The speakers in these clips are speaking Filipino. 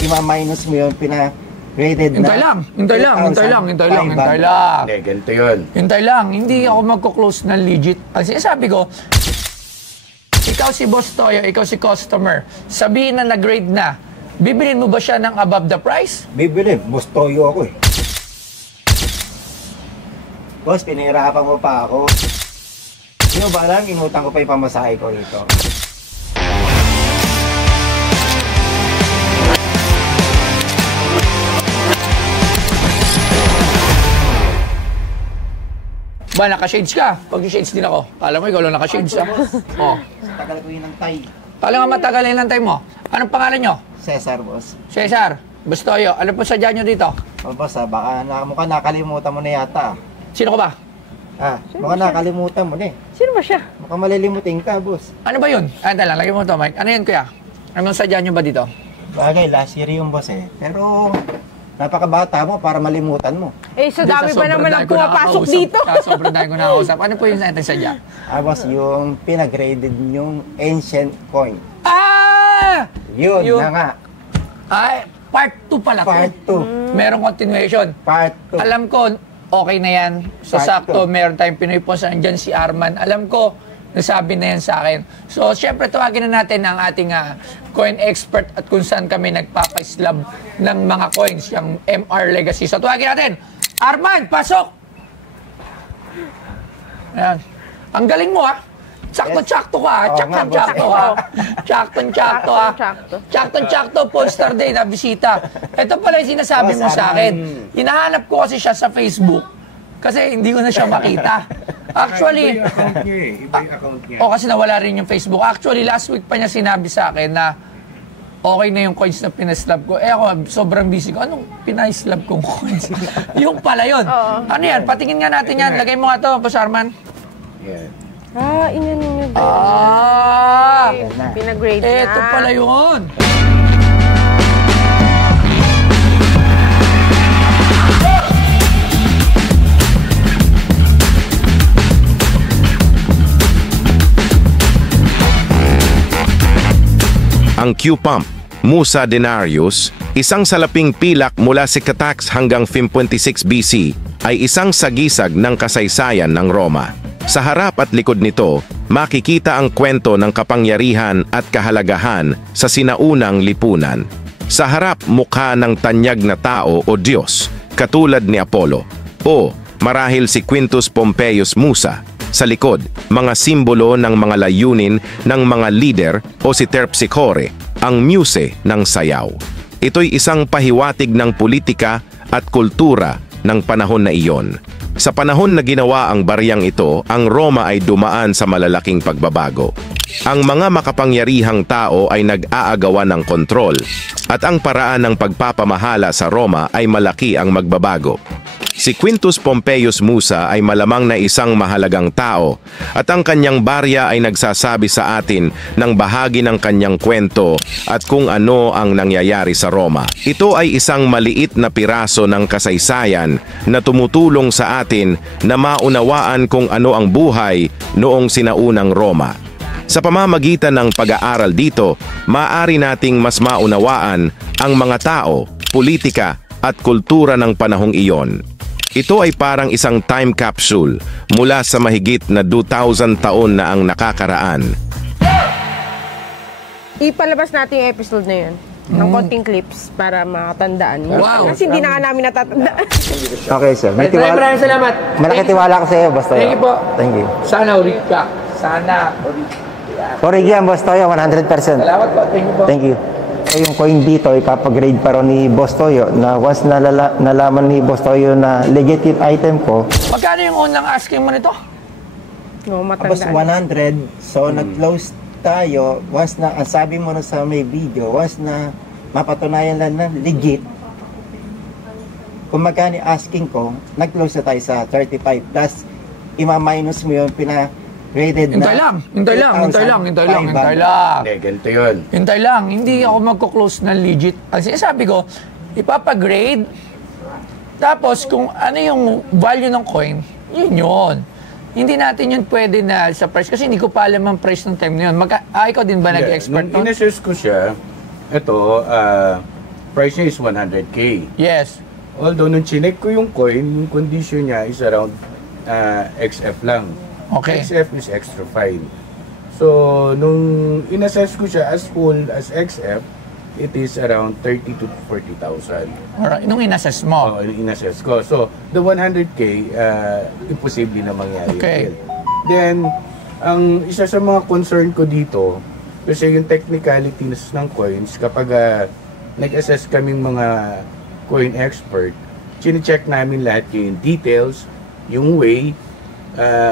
ima-minus mo yun, pina-graded na. Hintay lang. Hindi, ganito yun. Hintay lang, hindi ako magko-close ng legit. Ang sinasabi ko, ikaw si Boss Toyo, ikaw si customer, sabihin na nag-grade na, bibilin mo ba siya ng above the price? Bibili, Boss Toyo ako eh. Boss, pinahirapan mo pa ako. Hindi mo ba alam, inutang ko pa yung pamasahe ko rito. Ba, naka-shades ka? Pag-shades din ako. Alam mo, ikaw lang naka-shades ka. Oh. Tagal ko yun ng tay. Alam nga matagal yung time mo. Anong pangalan nyo? Cesar, boss. Cesar, Boss Toyo, ano po sadya nyo dito? Oh, boss, baka mukhang nakalimutan mo na yata. Sino ko ba? Mukhang nakalimutan mo na eh. Sino ba siya? Mukhang malilimutin ka, boss. Ano ba yun? Anta lang, lagyan mo ito, Mike. Ano yun, kuya? Anong sadya nyo ba dito? Bagay, last year yung boss eh. Pero napakabata mo para malimutan mo. Eh, so dami pa naman ang pumapasok dito. Sobrang dahil ko nakakausap. Ano po yung ating sadya? Boss, yung pinagraded yung ancient coin. Yun na nga. Ay, part 2 pala to. Part 2. Merong continuation. Part 2. Alam ko, okay na yan. So, Part sakto, two. meron tayong Pinoy po sa dyan si Arman. Alam ko, nasabi na yan sa akin. So, syempre, tawagin na natin ang ating coin expert at kung saan kami nagpapa-slab ng mga coins, yung MR Legacy. So, tawagin natin. Arman, pasok! Ayan. Ang galing mo, Sakto-sakto ka, Sakto-sakto ka. Sakto-sakto, Sakto-sakto, Polestar Day na bisita. Ito pala yung sinasabi mo sa akin. Hinahanap ko kasi siya sa Facebook. Kasi hindi ko na siya makita. Actually, iba yung account niya eh. Iba yung account niya. kasi nawala rin yung Facebook. Actually, last week pa niya sinabi sa akin na okay na yung coins na pinaslab ko. Eh ako, sobrang busy ko. Anong pinaslab kong coins? Yung pala yun. Ano yan? Patingin nga natin yan. Lagay mo nga ito, Boss Arman. Yeah. Inano nyo Pinagrade na. Ito pala yun. Ang Q-Pump, Musa Denarius, isang salaping pilak mula si Catax hanggang 526 BC, ay isang sagisag ng kasaysayan ng Roma. Sa harap at likod nito, makikita ang kwento ng kapangyarihan at kahalagahan sa sinaunang lipunan. Sa harap, mukha ng tanyag na tao o Diyos, katulad ni Apollo, o marahil si Quintus Pompeius Musa. Sa likod, mga simbolo ng mga layunin ng mga lider o si Terpsichore, ang muse ng sayaw. Ito'y isang pahiwatig ng politika at kultura ng panahon na iyon. Sa panahon na ginawa ang baryang ito, ang Roma ay dumaan sa malalaking pagbabago. Ang mga makapangyarihang tao ay nag-aagawan ng kontrol, at ang paraan ng pagpapamahala sa Roma ay malaki ang magbabago. Si Quintus Pompeius Musa ay malamang na isang mahalagang tao at ang kanyang barya ay nagsasabi sa atin ng bahagi ng kanyang kwento at kung ano ang nangyayari sa Roma. Ito ay isang maliit na piraso ng kasaysayan na tumutulong sa atin na maunawaan kung ano ang buhay noong sinaunang Roma. Sa pamamagitan ng pag-aaral dito, maaari nating mas maunawaan ang mga tao, politika at kultura ng panahong iyon. Ito ay parang isang time capsule mula sa mahigit na 2,000 taon na ang nakakaraan. Ipalabas natin yung episode na yun. Ng konting clips para makatandaan. Wow. Kasi hindi na nga namin natatandaan. Okay, sir. May tiwala. Maraming salamat. Malaki tiwala ko sa iyo, Boss Toyo. Thank you po. Thank you. Sana ulit ka. Sana. Origyan, Boss Toyo, 100%. Salamat po. Thank you po. Thank you. Yung coin dito, ipapagrade pa rin ni Boss Toyo na once nalaman ni Boss Toyo na legit yung item ko. Magkano yung unang asking mo nito? No, Tapos matandaan. 100, so nag-close tayo. Once na, ang sabi mo na sa may video, once na mapatunayan lang na legit, kung magkano asking ko, nag-close na tayo sa 35. Plus, ima-minus mo yun, graded Hintay na. lang. Hindi, ganito yun. Hintay lang. Hindi ako magko-close ng legit. Ang sinasabi ko, ipapagrade. Tapos, kung ano yung value ng coin, yun. Hindi natin yun pwede na sa price. Kasi hindi ko pa alam ang price ng time na yun. Ikaw din ba nag-expert Nung nun? in-assess ko siya, ito, price niya is 100K. Yes. Although, nung chinek ko yung coin, yung condition niya is around XF lang. Okay. XF is extra fine. So, nung inassess ko siya as full as XF, it is around 30 to 40,000. Alright. Nung inassess mo. Oo, inassess ko. So, the 100K, imposible na mangyari. Okay. Yun. Then, ang isa sa mga concern ko dito, kasi yung technicalities ng coins, kapag nag-assess kaming mga coin expert, chine-check namin lahat yung details, yung way,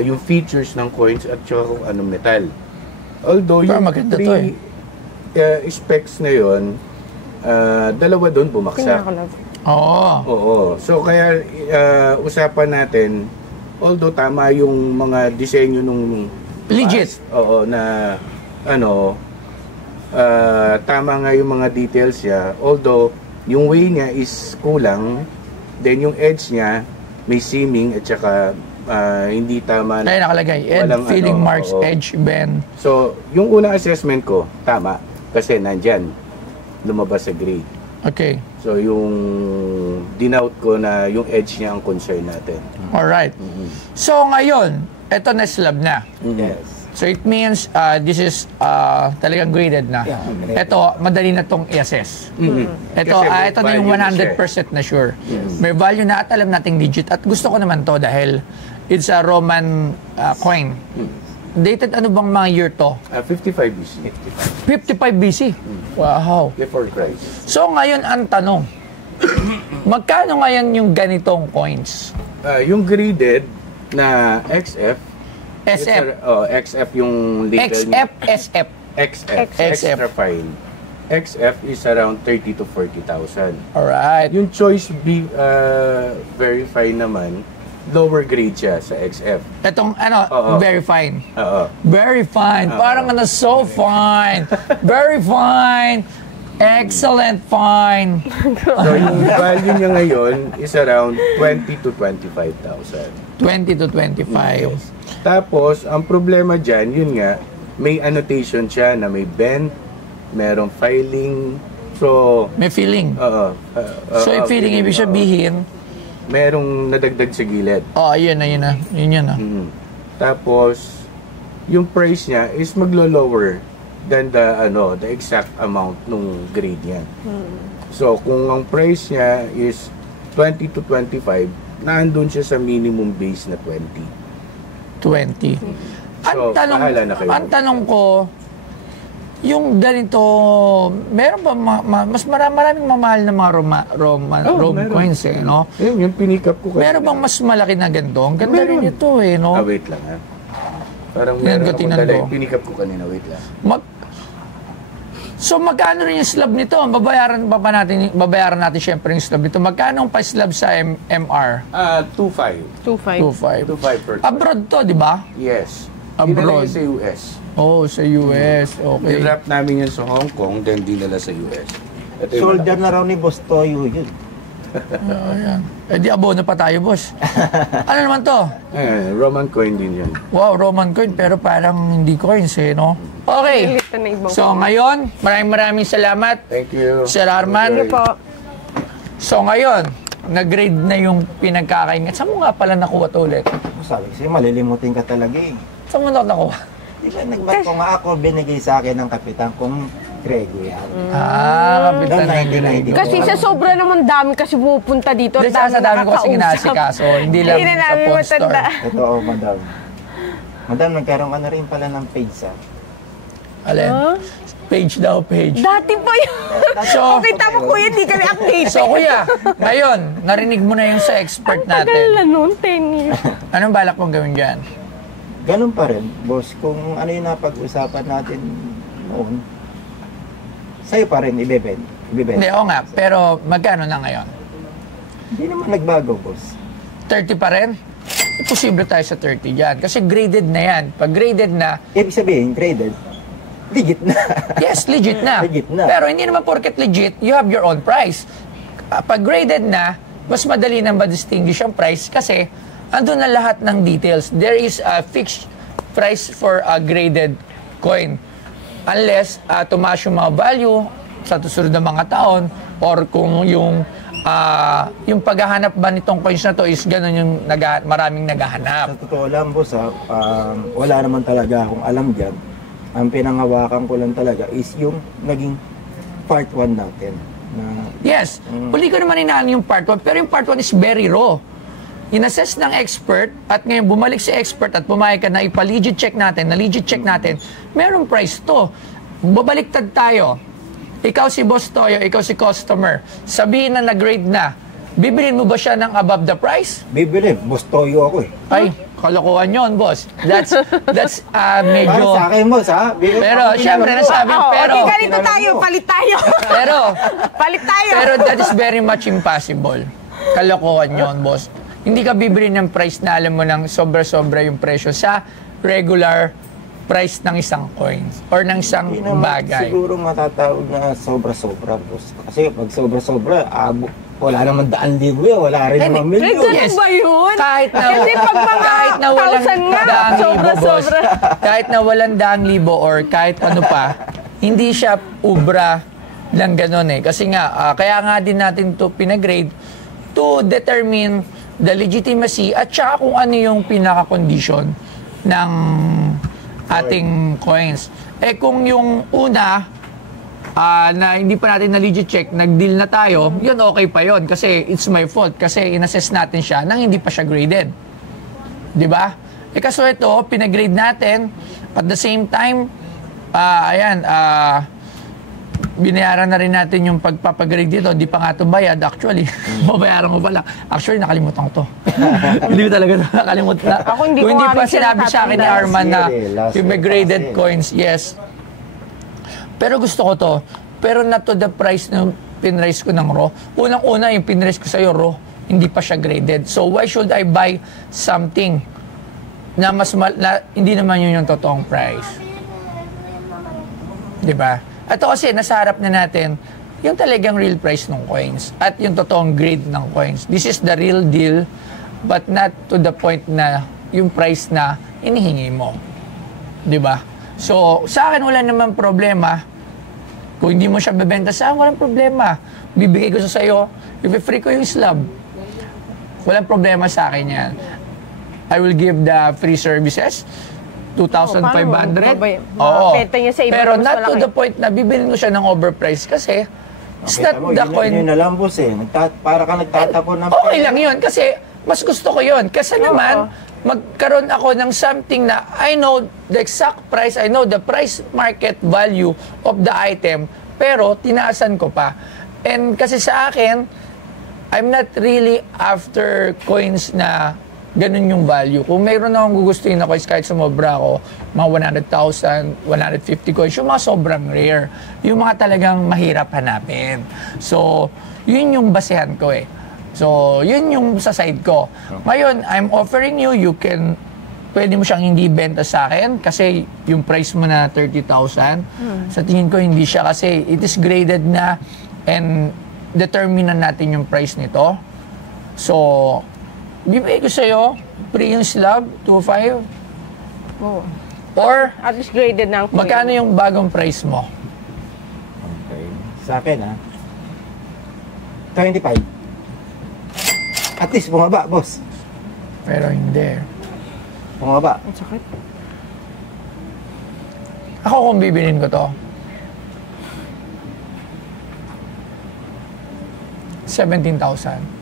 yung features ng coins at saka kung anong metal. Although Pero yung maganda to three specs na yun, dalawa doon bumagsak. Oo. Oo. So kaya usapan natin, although tama yung mga disenyo nung Legit. oo, na tama nga yung mga details niya, although yung way niya is kulang, then yung edge niya may seaming at saka hindi tama Ay, nakalagay. Ed, walang filling marks, oo. edge, bend. So, yung unang assessment ko, tama. Kasi nandyan, lumabas sa grade. Okay. So, yung dinout ko na yung edge niya ang concern natin. Alright. So, ngayon, eto na slab na. Yes. So, it means this is talagang graded na. Yeah, graded. Ito, madali na tong i-assess. Ito, Kasi may ito na yung value na siya. 100% na sure. May value na at alam nating legit. At gusto ko naman to dahil it's a Roman coin. Dated ano bang mga year to? 55 BC. 55 BC. Wow. Before Christ. So ngayon ang tanong, magkano ngayon yung ganitong coins? Yung graded na XF, SF. XF yung legal XF, SF. XF. XF. Extra fine. XF is around 30 to 40,000. Alright. Yung choice B very fine naman, lower grade siya sa XF. Itong ano, Oo. very fine. Oo. Very fine. Parang ano, so fine. Very fine. Excellent fine. So yung value niya ngayon is around 20 to 25,000. 20 to 25. Yes. Tapos, ang problema dyan, yun nga, may annotation siya na may bend, merong filing, so, May feeling. So, yung feeling, ibig sabihin, merong nadagdag sa gilid. oh, ayun na, yun na. Yun yun na. Tapos, yung price niya is maglo-lower than the exact amount nung grade niya. So, kung ang price niya is 20 to 25, nandun siya sa minimum base na 20. 20. So, bahala na kayo. Ang tanong ko, yung ganito, meron ba mas maraming mamahal na mga Roman meron. coins eh, no? Yung pinick up ko kanina. Meron bang mas malaki na ganito? Ang ganda Meron. rin ito eh, no? Wait lang ha. Parang Yan, meron akong tingnan dala. ko. Yung pinick up ko kanina, wait lang. So magkano rin yung slab nito? Babayaran natin syempre yung slab nito. Magkano ang pa-slab sa MR? 2.5. 2.5. 2.5 per Abroad to, di ba? Yes. Abroad. Dinala yun sa US. Oh, sa US. Okay. Nirap namin yun sa Hong Kong, then dinala sa US. Ito yung Soldier na raw ni Boss Toyo yun. Ayan. Eh di abono pa tayo, boss. Ano naman to? Roman coin din yan. Wow, Roman coin pero parang hindi coins eh, no? Okay. Ito na ibang So ngayon, maraming salamat, Thank you. Sir Arman. Sige po. So ngayon, nag-grade na yung pinagkakaingat. Saan mo nga pala nakuha to ulit? Sabi ko sa'yo, malilimutin ka talaga eh. Saan mo nakuha? Di ba nagbat ko nga ako, binigay sa akin ng kapitan kong Grego yan. Kapitan Doon, ng grade. 1990. Kasi sa sobra naman dami kasi pupunta dito. Hindi, sa dami ko kasi ginasikaso. Hindi lang Hindi na sa namin pawn matanda. store. Totoo, madam. Madam, nagkaroon ka na rin pala ng page ah. Alin? Huh? Page daw, page. Dati pa yun. So, Kita mo kuya, di kami updated. So kuya, ngayon, narinig mo na yung sa expert Tagal natin. na nun, 10 years. Anong balak mong gawin dyan? Ganun pa rin, boss. Kung ano yung napag-usapan natin noon, sa'yo pa rin ibebenta. Hindi, oo nga. Pero magkano na ngayon? Hindi naman nagbago, boss. 30 pa rin? Imposible tayo sa 30 dyan. Kasi graded na yan. Pag graded na, Ibig sabihin, graded, legit na. yes, legit na. Legit na. Pero hindi naman porket legit, you have your own price. Pag graded na, mas madali nang ma-distinguish ang price kasi andun na lahat ng details. There is a fixed price for a graded coin. Unless tumaas yung mga value sa susunod ng mga taon, or kung yung paghahanap ba nitong coins na to is gano'n yung maraming naghahanap. Sa totoo lang, boss, wala naman talaga akong alam dyan. Ang pinangawakan ko lang talaga is yung naging part 1 natin. Yes, huli ko naman inaan yung part 1, pero yung part 1 is very raw. In-assess ng expert, at ngayon bumalik si expert at pumayag ka na ipa-legit check natin, merong price to. Babaliktad tayo. Ikaw si Boss Toyo, ikaw si customer, sabihin na nag-grade na, bibilin mo ba siya ng above the price? Bibili, Boss Toyo ako eh. Ay, kalokohan yun, boss. That's medyo... Para sa akin, boss, ha? Pero, syempre, nasabi, pero... Okay, ganito tayo, palit tayo. Palit tayo. Pero that is very much impossible. Kalokohan yun, boss. Hindi ka bibili ng price na alam mo ng sobra-sobra yung presyo sa regular price ng isang coin or ng isang Hindi naman bagay. siguro matatawag na sobra-sobra, boss. Kasi pag sobra-sobra, wala naman 100,000 wala rin naman May milyon. ganun ba yun? Kahit na, Kasi pag mga kahit na walang 1,000 nga, daang libo, boss. sobra-sobra. Kahit na walang daang libo or kahit ano pa, hindi siya ubra lang ganun eh. Kasi nga, kaya nga din natin to pinagrade to determine the legitimacy at saka kung ano yung pinaka-condition ng ating coins. Eh kung yung una, na hindi pa natin na-legit check, nag-deal na tayo, yun okay pa yun kasi it's my fault kasi in-assess natin siya nang hindi pa siya graded. Di ba? Eh kaso ito, pinagrade natin at the same time, binayaran na rin natin yung pagpapagrade dito. Di pa nga ito bayad. Actually, babayaran ko pala. Actually, nakalimutan ko to. Hindi ko talaga nakalimutan. Ako hindi Kung ko hindi nga pa rin siya sinabi sa akin ni natatandaan. Arman na Last yung may year, graded kasi. coins, yes. Pero gusto ko to. Pero not to the price na pinraise ko ng raw. Unang-una, yung pinraise ko sa'yo raw, hindi pa siya graded. So, why should I buy something na hindi naman yun yung totoong price? Diba? Ito kasi, nasa harap na natin yung talagang real price ng coins at yung totoong grade ng coins. This is the real deal, but not to the point na yung price na inihingi mo. Diba? So, sa akin wala naman problema. Kung hindi mo siya bebenta sa akin, walang problema. Bibigay ko sa sayo, i-free ko yung slab. Walang problema sa akin yan. I will give the free services, 2,500. Oo. Benta niya sa iba, Pero mas not to malaki. the point na bibilin mo siya ng overprice kasi it's Kita not mo, the yun coin. na lang, boss eh. Para ka nagtatapon ng Okay lang yun kasi mas gusto ko yun. Kasi naman, magkaroon ako ng something na I know the exact price, I know the price market value of the item, pero tinaasan ko pa. And kasi sa akin, I'm not really after coins na ganun yung value. Kung mayroon akong gugustuhin na coins kahit sumobra ako, mga 100,000, 150 coins, yung mga sobrang rare. Yung mga talagang mahirap hanapin. So, yun yung basehan ko eh. So, yun yung sa side ko. Ngayon, I'm offering you can, pwede mo siyang hindi benta sa akin kasi yung price mo na 30,000. Sa tingin ko, hindi siya kasi it is graded na and determine na natin yung price nito. So, bibigay ko sa'yo, free yung slab, 2.5. Oo. Or, At least graded na ang coin. magkano yung bagong price mo? Okay. Sa akin, 25. At least bumaba, boss. Pero hindi. Bumaba. Ang sakit. Ako kung bibilin ko to, 17,000.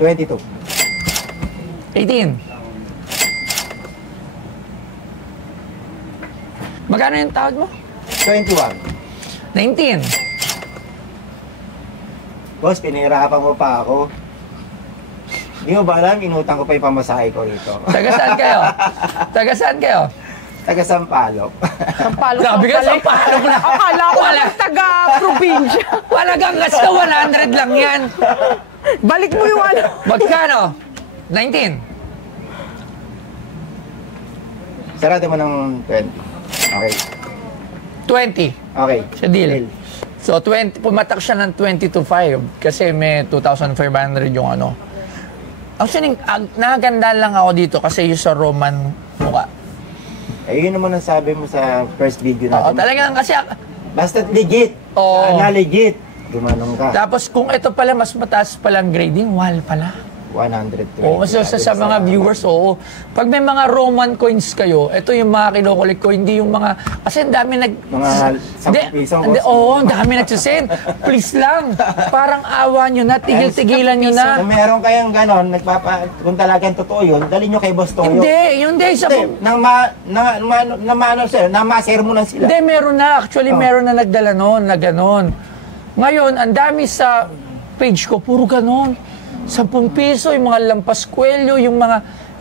$22. 18. Magkano yung tawad mo? 21. 19. Boss, pinahirapan mo pa ako. Hindi mo ba alam, inutang ko pa yung pamasahe ko rito. Taga saan kayo? Taga saan kayo? Taga Sampaloc. Sampalok. Grabe ka, Sampalok na. Akala ko taga-probinsya. Walagang gasto, 100 lang yan. Balik mo yung ano. Magkano? 19. Sarado mo ng 20. Okay. 20. Okay. Sa deal. So, pumatak siya ng 20 to 5 kasi may 2,500 yung ano. Actually, naganda lang ako dito kasi yung sa Roman mukha. Eh, yun naman ang sabi mo sa first video Oo, natin. talagang kasi, Basta't legit. Oo. Na legit. Gumanong ka. tapos kung ito pala, mas mataas palang grading, wal pala. 120. Oo, so sa mga viewers, oo. Pag may mga Roman coins kayo, ito yung mga kinukulit ko, hindi yung mga, kasi ang dami Mga 10 pisong Hindi, boss. oo, ang dami nagsisend. Please lang, parang awa nyo na, tigil-tigilan nyo na. Kung meron kayong ganon, kung talagang totoo yun, dali nyo kay Boss Toyo. Hindi, yun din. Hindi, masermonan sila. Hindi, meron na. Actually, meron na nagdala noon, na ganon. Ngayon, ang dami sa page ko, puro ganon. 10 piso, yung mga lampas kwelyo, yung mga,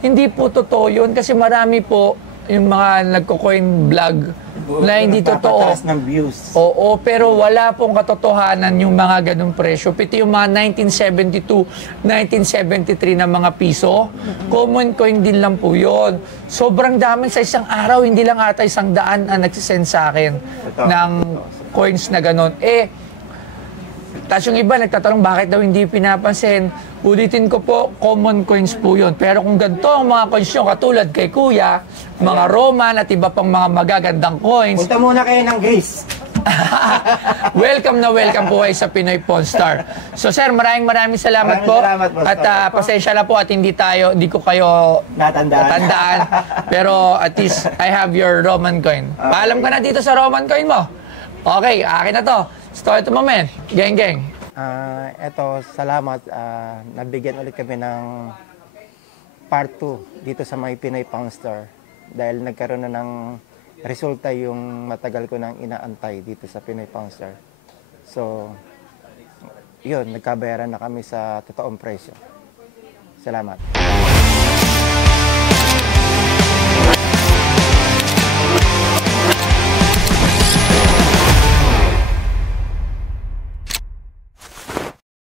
hindi po totoo yun kasi marami po yung mga nagko-coin vlog na hindi totoo. Nagpapataas ng views. Oo, pero wala pong katotohanan yung mga ganung presyo. Piti yung mga 1972, 1973 na mga piso, common coin din lang po yun. Sobrang dami sa isang araw, hindi lang ata 100 ang nagsisend sa akin ng coins na ganon. Tapos yung iba nagtatanong bakit daw hindi pinapansin. Ulitin ko po, common coins po yun. Pero kung ganito ang mga coins nyo, katulad kay Kuya, mga Roman at iba pang mga magagandang coins, Punta muna kayo ng Greece. welcome na welcome po kayo sa Pinoy Pawn Star. So sir, maraming salamat po. Maraming salamat, Boss. At pasensya na po at hindi ko kayo natandaan. Pero at least I have your Roman coin. Paalam ka na dito sa Roman coin mo. Okay, akin na to. Start mo, men. Geng. Eto, salamat. Nabigyan ulit kami ng part 2 dito sa may Pinoy Pawn Star. Dahil nagkaroon na ng resulta yung matagal ko nang inaantay dito sa Pinoy Pawn Star. So, yun, nagkabayaran na kami sa totoong presyo. Salamat.